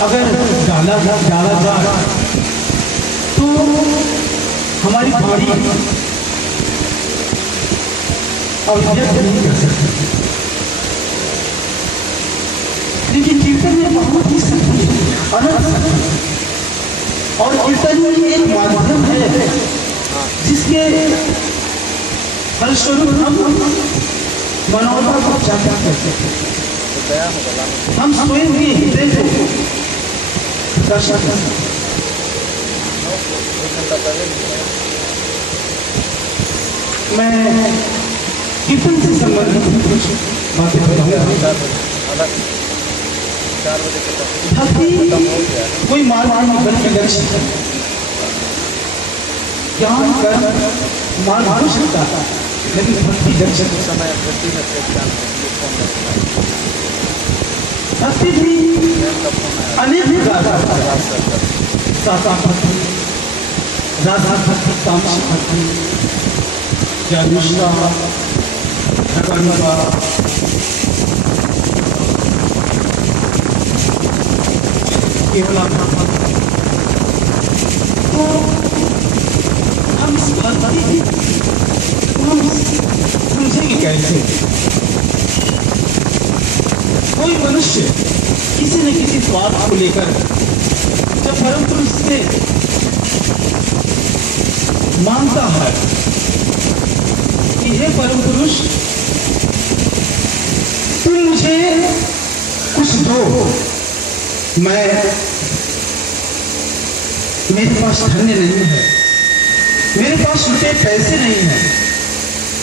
अगर डाला जाए तो हमारी बॉडी अवजत नहीं कर सकती। लेकिन कीर्तन में बहुत ही शक्ति अनंत शक्ति, और कीर्तन ही एक माध्यम है जिसके फलस्वरूप हम मनोरथ को जागृत कर सकते हैं। हम स्वयं के हृदय को दर्शन कर सकते हैं। मैं कीर्तन से संबंधित कुछ बातें बताऊंगा। भक्ति कोई मार्ग नहीं बल्कि लक्ष्य है। ज्ञान कर मार्ग हो सकता है, लेकिन भक्ति लक्ष्य के समय भक्ति भी अनेक प्रकार साता भक्ति, राधा भक्ति, तामसिक भक्ति, ज्ञानेश्वर, भगवानुगा, केवला भक्ति। तो हम इस भक्ति हम समझेंगे कैसे? कोई मनुष्य किसी न किसी स्वार्थ को लेकर जब परम पुरुष से मांगता है कि हे परम पुरुष, तुम मुझे कुछ दो, मेरे पास धन्य नहीं है, मेरे पास रुपए पैसे नहीं है,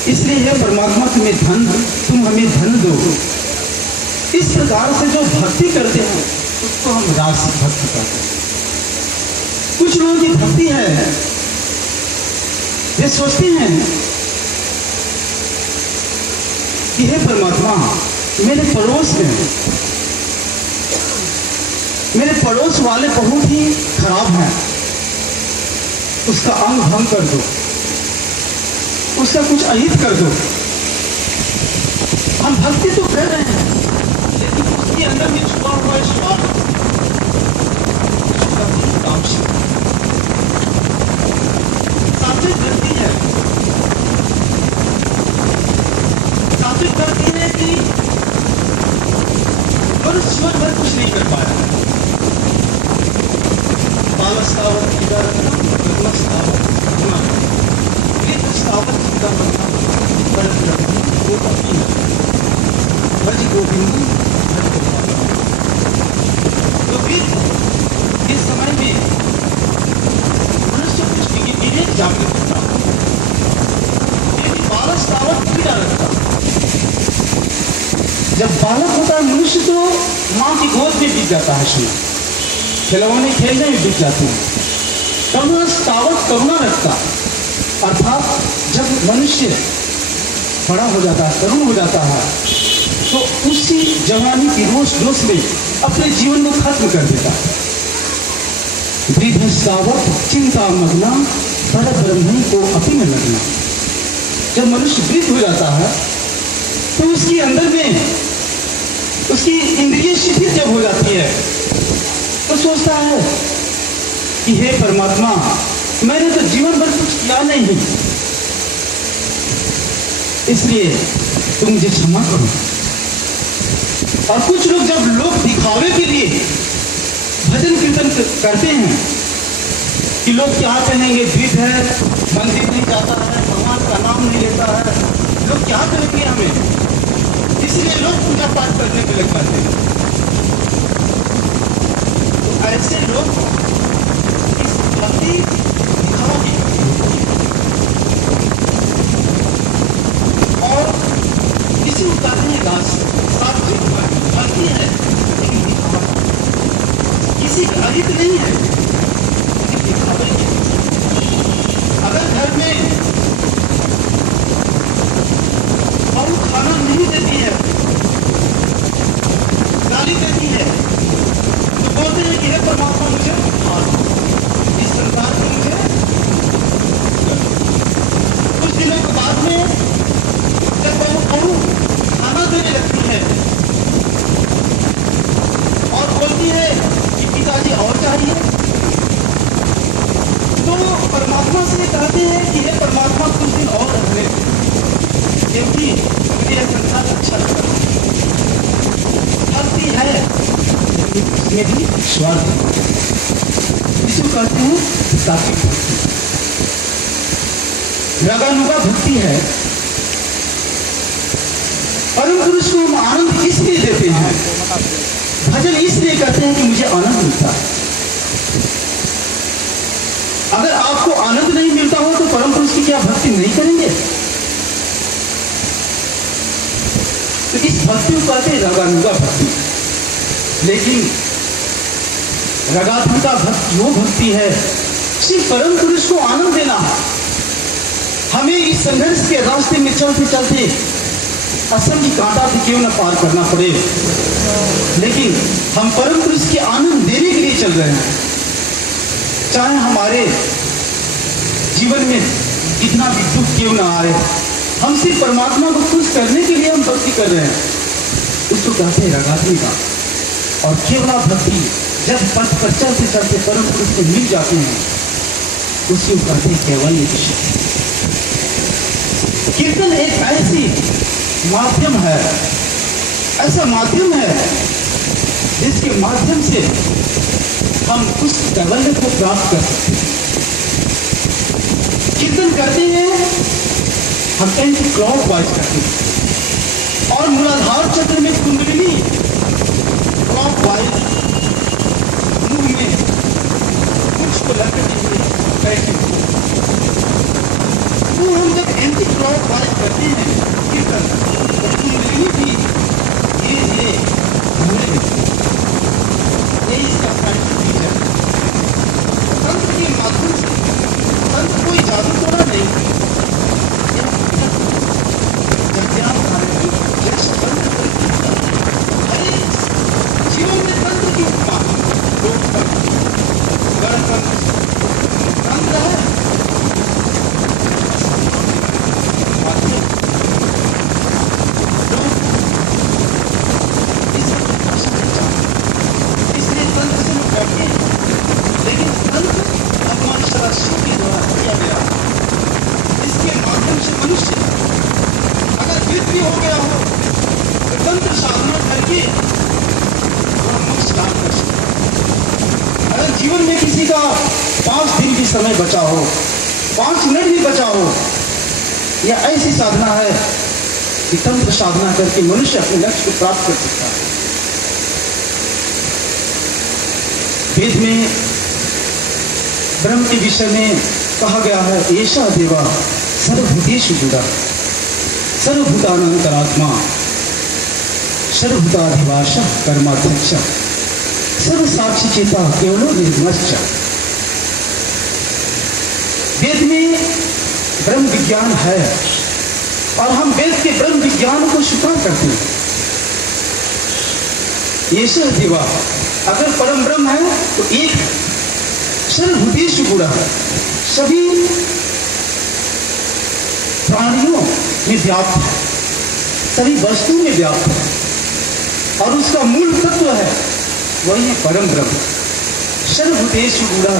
इसलिए हे परमात्मा तुम हमें धन दो। इस प्रकार से जो भक्ति करते हैं उसको हम रासिक भक्ति कहते हैं। कुछ लोगों की भक्ति है, वे सोचते हैं कि हे परमात्मा, मेरे पड़ोस वाले बहुत ही खराब हैं, उसका अंग भंग कर दो, उसका कुछ अहित कर दो। हम भक्ति तो कर रहे हैं, लेकिन उसके अंदर भी छुपा हुआ है स्वार्थ, सात्विक भक्ति है। सात्विक भक्ति है कि मनुष्य जीवन भर कुछ नहीं कर पाया, बालस्तावत ब्रह्मस्तावत भज गोविंद। तो फिर इस समय में मनुष्य कुछ विवेक जागृत होता है, लेकिन बालस्तावत पीड़ा रखता। जब बालक होता है मनुष्य तो माँ की गोद में बीत जाता है, खिलौने खेलने में बीत जाते हैं। करुणास्तावत करुणा रखता, अर्थात जब मनुष्य बड़ा हो जाता है, तरुण हो जाता है, तो उसी जवानी की रोष में अपने जीवन को खत्म कर देता है। वृद्धस्तावत चिंता मग्ना पर ब्रह्म को अपी में लगना। जब मनुष्य वृद्ध हो जाता है तो उसके अंदर में उसकी इंद्रिय शिथिल जब हो जाती है तो सोचता है कि हे परमात्मा, मैंने तो जीवन भर कुछ किया नहीं, इसलिए तुम मुझे क्षमा करो। और कुछ लोग जब लोग दिखावे के लिए भजन कीर्तन करते हैं कि लोग क्या कहेंगे, वृद्ध है, मंदिर नहीं जाता है, भगवान का नाम नहीं लेता है, लोग क्या करेंगे हमें, इसलिए लोग पूजा पाठ करने में लग पाते हैं। तो ऐसे लोग इस भक्ति दिखाओगे और किसी उतारने हैं दास सात्विक भक्ति है, लेकिन दिखावा किसी का अहित नहीं है, लेकिन दिखावे। अगर घर में बहू खाना नहीं देती है, गाली देती है, तो बोलते हैं कि हे परमात्मा मुझे मार, इस संसार को मुझे। कुछ दिनों के बाद में जब बहू खाना देने लगती है और बोलती है कि चाहिए। तो परमात्मा से कहते हैं कि हे परमात्मा कुछ दिन और रहने दो, क्योंकि मुझे यह संसार अच्छा लगा। भक्ति है उसमें भी स्वार्थ, इसको कहते हैं सात्विक भक्ति। रगानुगा भक्ति है। परम पुरुष को हम आनंद इसलिए देते हैं, भजन इसलिए कहते हैं कि मुझे आनंद मिलता है। अगर आपको आनंद नहीं मिलता हो तो परम पुरुष की क्या भक्ति नहीं करेंगे? तो इस भक्ति को कहते हैं रगानुगा भक्ति। लेकिन रगात्मिका भक्ति वो भक्ति है सिर्फ परम पुरुष को आनंद देना। हमें इस संघर्ष के रास्ते में चलते चलते असंख्य कांटा भी क्यों न पार करना पड़े, लेकिन हम परम पुरुष के आनंद देने के लिए चल रहे हैं। चाहे हमारे जीवन में कितना भी दुख क्यों ना आए, हम सिर्फ परमात्मा को खुश करने के लिए हम भक्ति कर रहे हैं। उसको कहते हैं रगात्मिका। और केवला भक्ति जब पथ पर चलते चलते परम पुरुष से मिल जाते हैं, उसको कहते हैं कैवल्य की शक्ति। कीर्तन एक ऐसी माध्यम है, ऐसा माध्यम है जिसके माध्यम से हम उस कैवल्य को प्राप्त कर सकते हैं। कीर्तन करते हैं हम एंटी क्लॉक वाइज करते हैं और मूलाधार चक्र में कुंडलिनी क्लॉक वाइज मुंह में कुछ को लपेटे हुए बैठे। तो हम जब एंटी क्लॉक वाइज करते हैं कीर्तन, तो कुंडलिनी भी धीरे धीरे घूमने लगती है। यही इसका साइंटिफिक है। तंत्र के माध्यम से, तंत्र कोई जादू थोड़ा नहीं, ज्ञान हरे जीवन में तंत्र की उपमा तंत्र है। इसलिए तंत्र से लोग बैठे हैं, लेकिन तंत्र भगवान सरस्वती के द्वारा किया गया। इसके माध्यम से मनुष्य अगर वृद्ध भी हो गया हो तो तंत्र साधना करके वह मोक्ष लाभ कर सकता है। अगर जीवन में किसी का 5 दिन भी समय बचा हो, 5 मिनट भी बचा हो, यह ऐसी साधना है कि तंत्र साधना करके मनुष्य अपने लक्ष्य को प्राप्त कर सकता है। वेद में ब्रह्म के विषय में कहा गया है, ऐसा देवा सर्वभूतेषु गुड़ा सर्वभूतानंतरात्मा सर्वभूताधिवास कर्माध्यक्ष सर्व साक्षी चेता केवलो निर्मश्च। वेद में ब्रह्म विज्ञान है और हम वेद के ब्रह्म विज्ञान को स्वीकार करते हैं। ये देवा अगर परम ब्रह्म है तो एक है, सर्वभूतेषु गुणः सभी प्राणियों में व्याप्त है, सभी वस्तुओं में व्याप्त है और उसका मूल तत्व है वही है परम ब्रह्म। सर्वभूतेषु गुणः